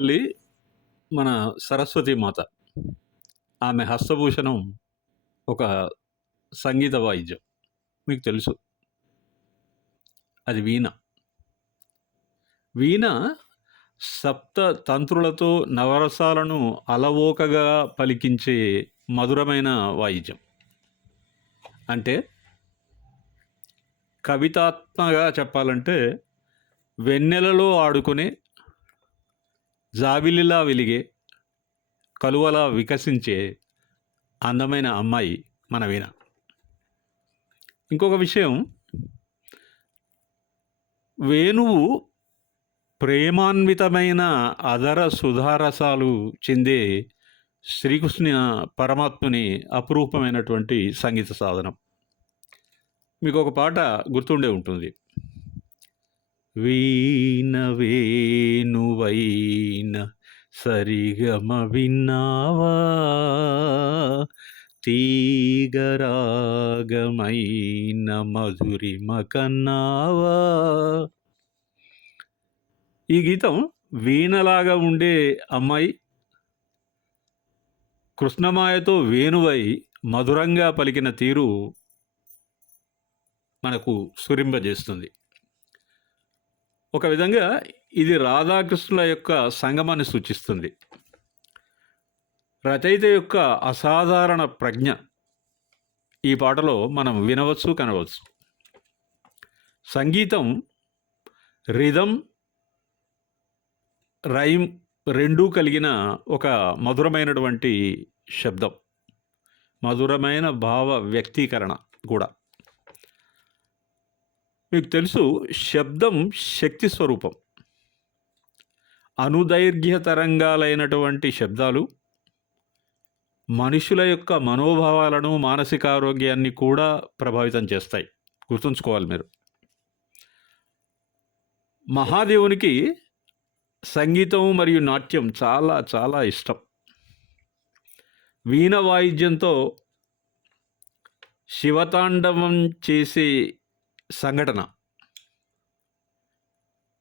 తల్లి మన సరస్వతి మాత. ఆమె హస్తభూషణం ఒక సంగీత వాయిద్యం. మీకు తెలుసు. అది వీణ. వీణ సప్త తంత్రులతో నవరసాలను అలవోకగా పలికించే మధురమైన వాయిద్యం. అంటే కవితాత్మగా చెప్పాలంటే వెన్నెలలో ఆడుకునే జాబిలిలా వెలిగే కలువలా వికసించే అందమైన అమ్మాయి మన వీణ. ఇంకొక విషయం వేణువు ప్రేమాన్వితమైన అదర సుధారసాలు చెందే శ్రీకృష్ణ పరమాత్ముని అపురూపమైనటువంటి సంగీత సాధనం. మీకొక పాట గుర్తుండే ఉంటుంది. వీణవేణువైన సరిగమ విన్నావా తీగరాగమైన మధురిమ కన్నావా? ఈ గీతం వీణలాగా ఉండే అమ్మాయి కృష్ణమాయతో వేణువై మధురంగా పలికిన తీరు మనకు సురింబజేస్తుంది ఒక విధంగా ఇది రాధాకృష్ణుల యొక్క సంగమాన్ని సూచిస్తుంది. రచయిత యొక్క అసాధారణ ప్రజ్ఞ ఈ పాటలో మనం వినవచ్చు, కనవచ్చు. సంగీతం రిధం రైమ్ రెండూ కలిగిన ఒక మధురమైనటువంటి శబ్దం. మధురమైన భావ వ్యక్తీకరణ కూడా. మీకు తెలుసు శబ్దం శక్తి స్వరూపం. అనుదైర్ఘ్య తరంగాలైనటువంటి శబ్దాలు మనుషుల యొక్క మనోభావాలను, మానసిక ఆరోగ్యాన్ని కూడా ప్రభావితం చేస్తాయి. గుర్తుంచుకోవాలి మీరు. మహాదేవునికి సంగీతం మరియు నాట్యం చాలా చాలా ఇష్టం. వీణ వాయిద్యంతో శివతాండవం చేసే సంఘటన.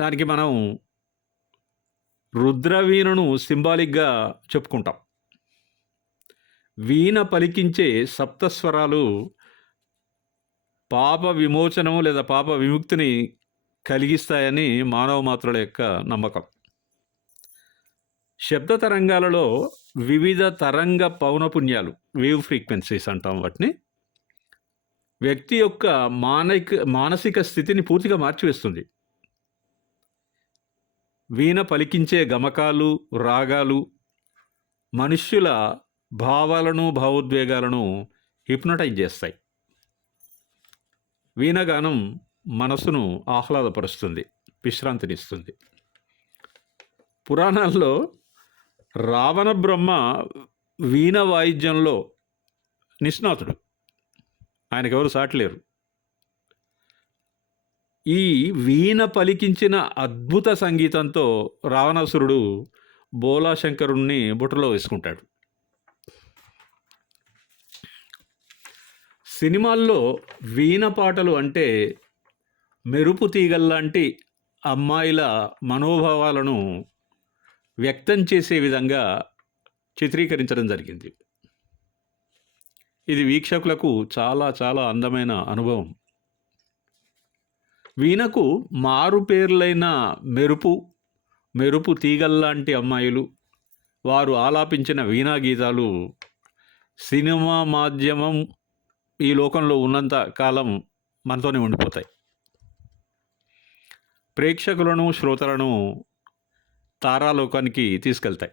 దానికి మనం రుద్రవీణను సింబాలిక్‌గా చెప్పుకుంటాం. వీణ పలికించే సప్తస్వరాలు పాప విమోచనం లేదా పాప విముక్తిని కలిగిస్తాయని మానవ మాత్రుల యొక్క నమ్మకం. శబ్ద తరంగాలలో వివిధ తరంగ పౌనపుణ్యాలు వేవ్ ఫ్రీక్వెన్సీస్ అంటాం వాటిని. వ్యక్తి యొక్క మానైక మానసిక స్థితిని పూర్తిగా మార్చివేస్తుంది. వీణ పలికించే గమకాలు, రాగాలు మనుష్యుల భావాలను, భావోద్వేగాలను హిప్నటైజ్ చేస్తాయి. వీణగానం మనసును ఆహ్లాదపరుస్తుంది. విశ్రాంతినిస్తుంది. పురాణాల్లో రావణ బ్రహ్మ వీణ వాయిద్యంలో నిష్ణాతుడు. ఆయనకెవరు సాటలేరు ఈ వీణ పలికించిన అద్భుత సంగీతంతో రావణాసురుడు బోలాశంకరుణ్ణి బుట్టలో వేసుకుంటాడు. సినిమాల్లో వీణ పాటలు అంటే మెరుపు తీగల్లాంటి అమ్మాయిల మనోభావాలను వ్యక్తం చేసే విధంగా చిత్రీకరించడం జరిగింది. ఇది వీక్షకులకు చాలా చాలా అందమైన అనుభవం. వీణకు మారుపేర్లైన మెరుపు, మెరుపు తీగల్లాంటి అమ్మాయిలు, వారు ఆలాపించిన వీణా గీతాలు సినిమా మాధ్యమం ఈ లోకంలో ఉన్నంత కాలం మనతోనే ఉండిపోతాయి. ప్రేక్షకులను, శ్రోతలను తారాలోకానికి తీసుకెళ్తాయి.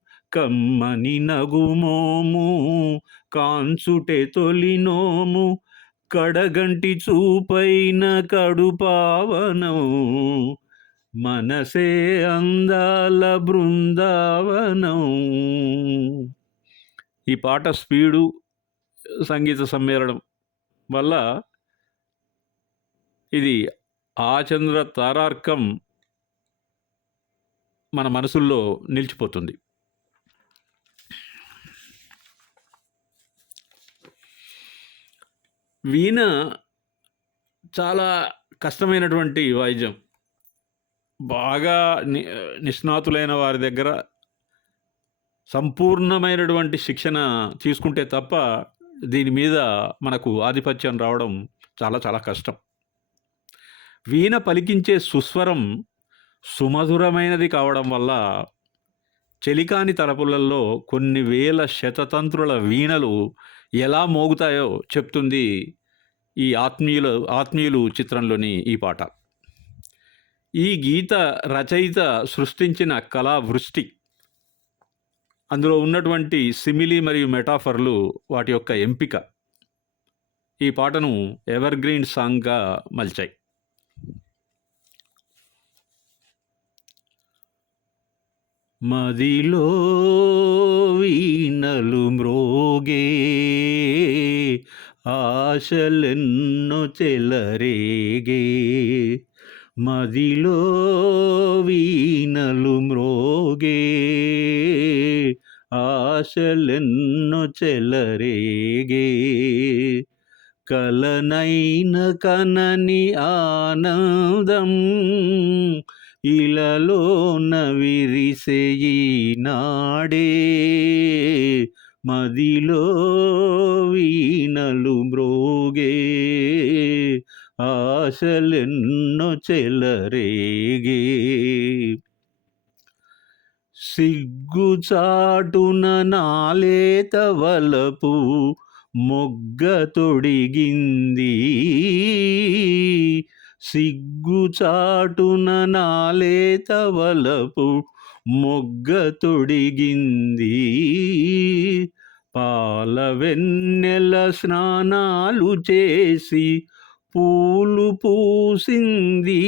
కమ్మని నగుమోము కాంచుటె తొలినోము కడగంటి చూపైన కడుపావనం మనసే అందాల బృందావనం. ఈ పాట స్పీడు సంగీత సమ్మేళనం వల్ల ఇది ఆచంద్ర తారార్కం మన మనసుల్లో నిలిచిపోతుంది. వీణ చాలా కష్టమైనటువంటి వాయిద్యం బాగా ని నిష్ణాతులైన వారి దగ్గర సంపూర్ణమైనటువంటి శిక్షణ తీసుకుంటే తప్ప దీని మీద మనకు ఆధిపత్యం రావడం చాలా చాలా కష్టం. వీణ పలికించే సుస్వరం సుమధురమైనది కావడం వల్ల చెలికాని తలపులలో కొన్ని వేల శతతంత్రుల వీణలు ఎలా మోగుతాయో చెప్తుంది ఈ ఆత్మీయుల ఆత్మీయులు చిత్రంలోని ఈ పాట. ఈ గీత రచయిత సృష్టించిన కళా వృష్టి. అందులో ఉన్నటువంటి సిమిలి మరియు మెటాఫర్లు వాటి యొక్క ఎంపిక. ఈ పాటను ఎవర్ గ్రీన్ సాంగ్గా మలిచాయి. మదిలో వీణలు మ్రోగే ఆశలెన్ను చెలరేగే. మదిలో వీణలు మ్రోగే ఆశలెన్ను చెలరేగే. కలనైన కనని ఆనందం ఇలలోన విరిసేయి నాడే. మదిలో వీణలు మ్రోగే. ఆశలెన్నో చెలరేగే. సిగ్గుచాటున నాలేత వలపు మొగ్గ తొడిగింది. సిగ్గుచాటున నాలేత తవలపు మొగ్గ తొడిగింది. పాల వెన్నెల స్నానాలు చేసి పూలు పూసింది.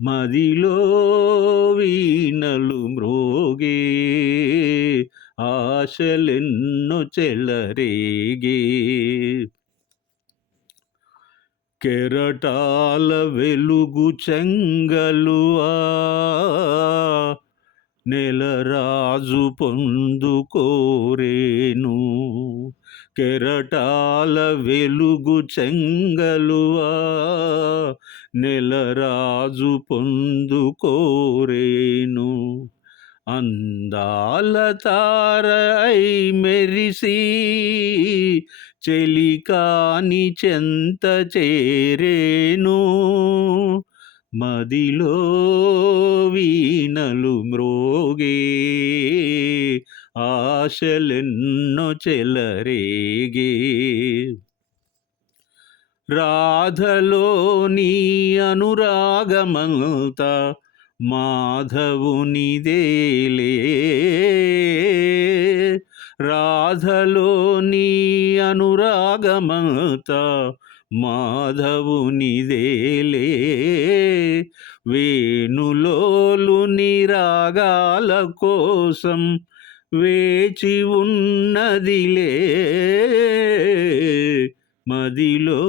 మదిలో వీణలు మ్రోగే ఆశలెన్నో చెలరేగే. కెరటాల వెలుగు చెంగలువా నెలరాజు పొందుకోరేను కెరటాల వెలుగు చెంగలువా నెలరాజు పొందుకోరేను అందాల తారై మెరిసి చెలికాని చెంత చేరేను. మదిలో వీణలు మ్రోగే ఆశలెన్నో చెలరేగే. రాధలో నీ అనురాగమంత మాధవునిదేలే రాధలోని అనురాగమంత మాధవునిదేలే వేణులోలుని రాగాల కోసం వేచి ఉన్నదిలే మదిలో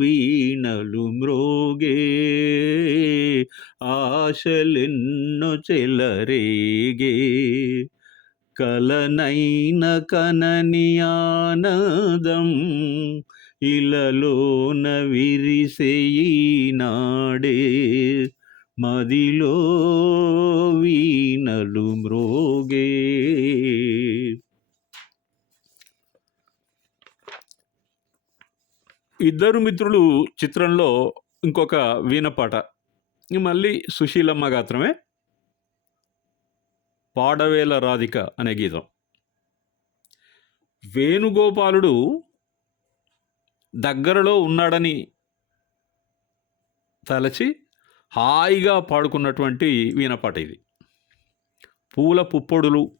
వీణలు మ్రోగే ఆశలెన్నో చెలరేగే. కలనైన కనని ఆనందం ఇలలోన విరిసే మదిలో వీణలు మ్రోగే. ఇద్దరు మిత్రులు చిత్రంలో ఇంకొక వీణ పాట. మళ్ళీ సుశీలమ్మ గాత్రమే. పాడవేల రాధిక అనే గీతం. వేణుగోపాలుడు దగ్గరలో ఉన్నాడని తలచి హాయిగా పాడుకున్నటువంటి వీణపాట ఇది. పూల పుప్పొడులు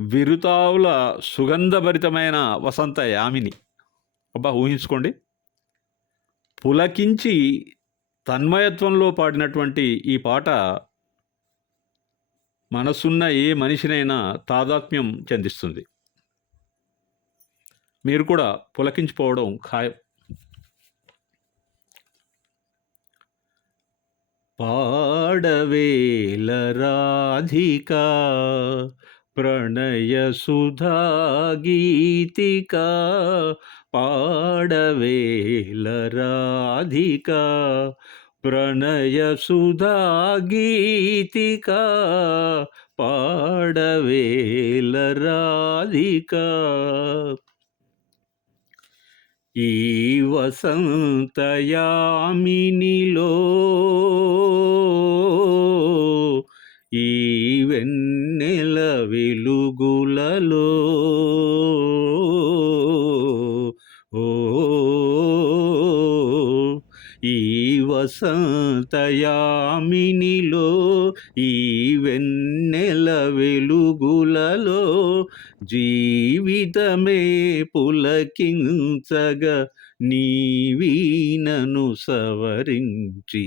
విరుతావుల సుగంధభరితమైన వసంత యామిని. అబ్బా ఊహించుకోండి. పులకించి తన్మయత్వంలో పాడినటువంటి ఈ పాట మనసున్న ఏ మనిషినైనా తాదాత్మ్యం చెందిస్తుంది. మీరు కూడా పులకించిపోవడం ఖాయం పాడవేల రాధిక ప్రణయ సుధా గీతిక పాడవేల రాధిక ప్రణయ సుధా గీతిక పాడవేల రాధిక. ఈ వసంతయామినిలో ఈ వెన్నెల వెలుగులలో ఓ వసంతయామినిలో ఈ వెన్నెల వెలుగులలో జీవితమే పులకించగా నీ వీణను సవరించి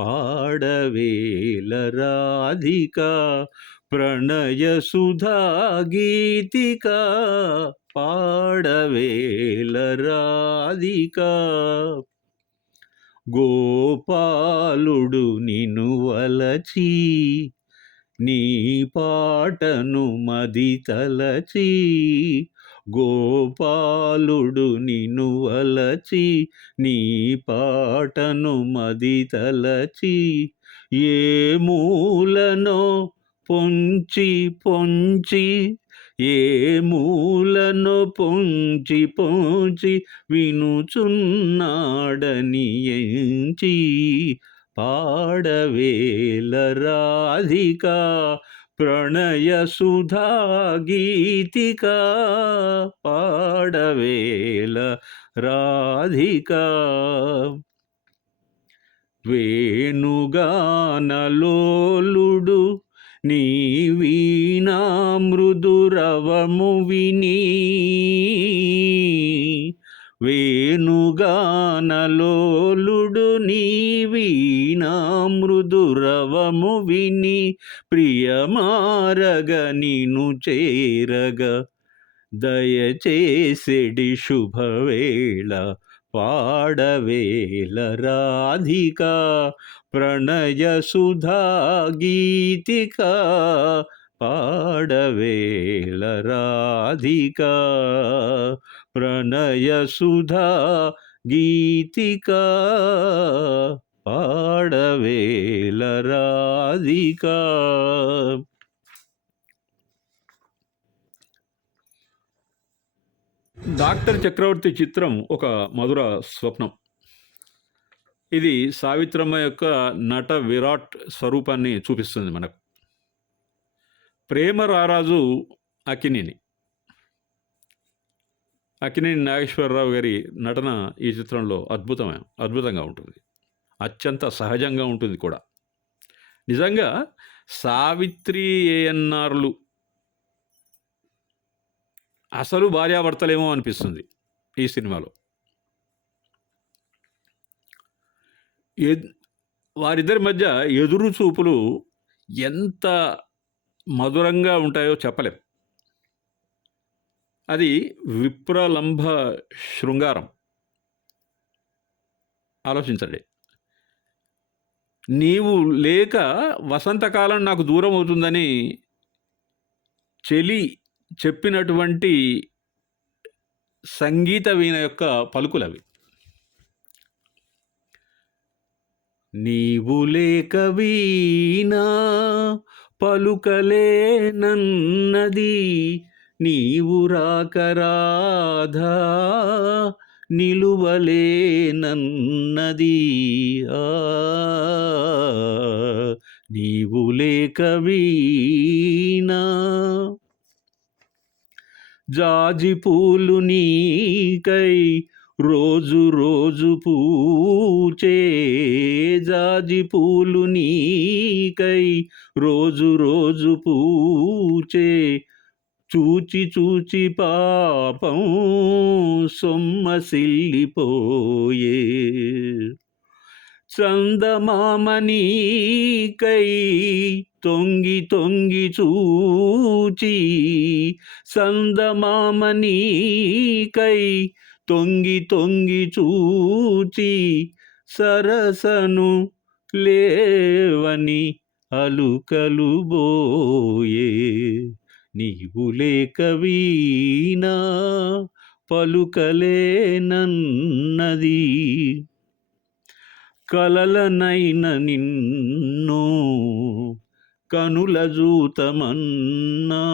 పాడవేల రాధిక ప్రణయ సుధా గీతిక పాడవేల రాధిక. గోపాలుడు నిను వలచి నీ పాటను మది తలచి గోపాలుడు నిను వలచి నీ పాటను మది తలచి ఏ మూలనో పొంచి పొంచి ఏ మూలను పొంచి పొంచి వినుచున్నాడని ఎంచి పాడవేల రాధిక ప్రణయ సుధా గీతిక పాడవేల రాధిక. వేణుగానలోలుడు నీ వీణా మృదురవము విని వేణుగానలోలుడు నీ వీణా మృదురవము విని ప్రియమారగ నిను చేరగ. దయచేసెడి శుభవేళ పాడవేల రాధిక ప్రణయ సుధా గీతిక పాడవేల రాధిక ప్రణయ గీతిక పాడవేల డాక్టర్ చక్రవర్తి చిత్రం ఒక మధుర స్వప్నం. ఇది సావిత్రమ్మ యొక్క నట విరాట్ స్వరూపాన్ని చూపిస్తుంది మనకు. ప్రేమ రారాజు అకినేని అకినేని నాగేశ్వరరావు గారి నటన ఈ చిత్రంలో అద్భుతమైన అద్భుతంగా ఉంటుంది. అత్యంత సహజంగా ఉంటుంది కూడా. నిజంగా సావిత్రి ఏఎన్ఆర్లు అసలు భార్యాభర్తలేమో అనిపిస్తుంది ఈ సినిమాలో. ఎద్ వారిద్దరి మధ్య ఎదురు చూపులు ఎంత మధురంగా ఉంటాయో చెప్పలేం. అది విప్రలంభ శృంగారం. ఆలోచించండి. నీవు లేక వసంతకాలం నాకు దూరం అవుతుందని చెలి చెప్పినటువంటి సంగీత వీణ యొక్క పలుకులవి. నీవు లేక వీణా పలుకలేనన్నది నీవు రాక రాధా నిలువలేనన్నది ఆ నీవు లేక వీణా జాజి పూలు నీకై రోజు రోజు పూచే. జాజి పూలు నీకై రోజు రోజు పూచే. చూచి చూచి పాపం సొమ్మసిల్లిపోయే చందమామనీకై తొంగి తొంగి చూచి సందమామనీకై తొంగి తొంగి చూచి సరసను లేవని అలుకలు బోయే నీవు లేక వీణా పలుకలేనన్నది. కలలనైన నిన్ను కనుల జూతమన్నా.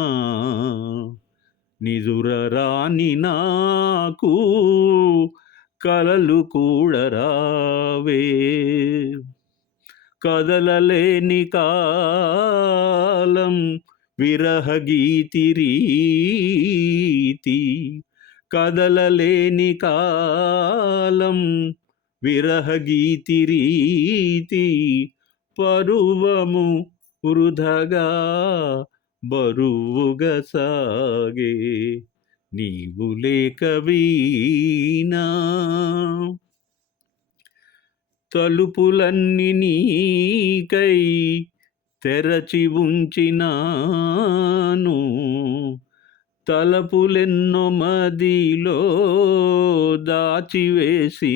నిదురరాని నాకు కలలు కూడరావే కదలలేని కాలం విరహగీతి రీతి. కదలలేని కాలం విరహగీతిరీతి పరువము వృధగా బరువుగా సాగే. నీవు లేక వీణా. తలుపులన్నీ నీకై తెరచి ఉంచినాను. తలపులెన్నో మదిలో దాచివేసినాను.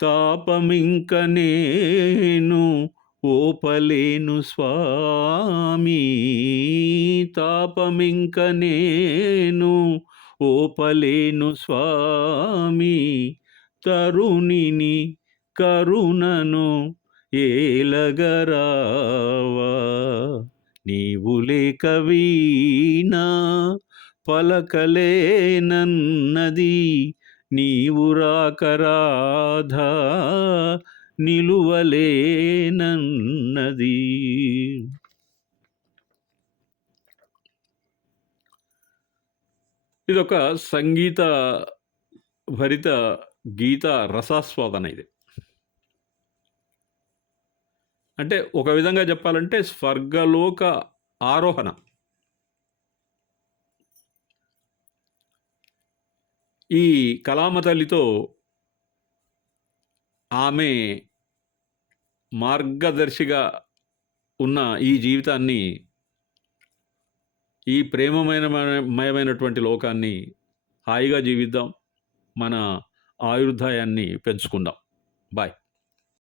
తాపమింక నేను ఓపలేను స్వామి. తాపమింక నేను ఓపలేను స్వామి. తరుణిని కరుణను ఏలగరావా? నీవు లేక వీణా పలకలేనన్నది నీవు రాకరాధా నిలువలేనన్నది. ఇదొక సంగీత భరిత గీత రసాస్వాదన ఇది. అంటే ఒక విధంగా చెప్పాలంటే స్వర్గలోక ఆరోహణ. ఈ కలామ తల్లితో ఆమె మార్గదర్శిగా ఉన్న ఈ జీవితాన్ని ఈ ప్రేమమైన మయమైనటువంటి లోకాన్ని హాయిగా జీవిద్దాం. మన ఆయుర్దాయాన్ని పెంచుకుందాం. బాయ్.